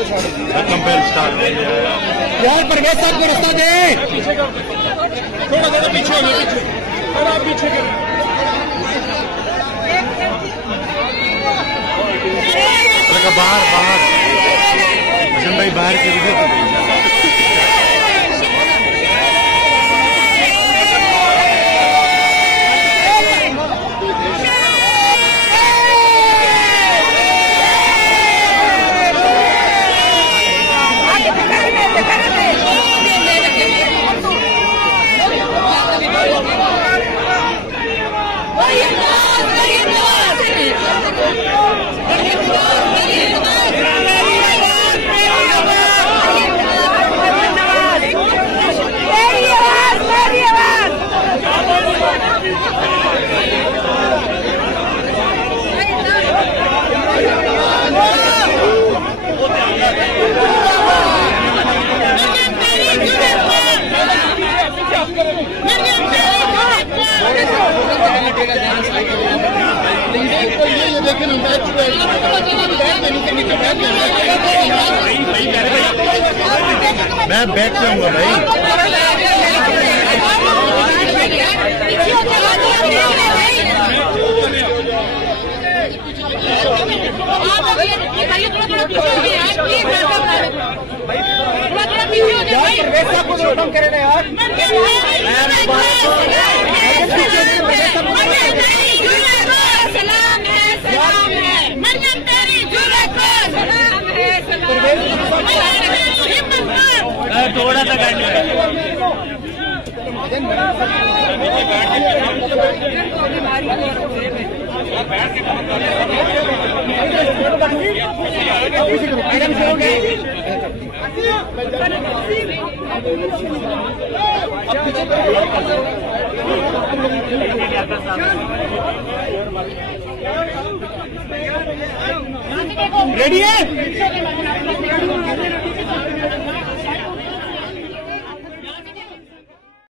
Compare star यार परवेज साहब को रास्ता दे। थोड़ा ज्यादा पीछे हो गया, पीछे थोड़ा पीछे कर। बाहर बाहर हसन भाई बाहर के मैं बैठ जाऊंगा भाई। थोड़ा सा गाड़ी रेडी है।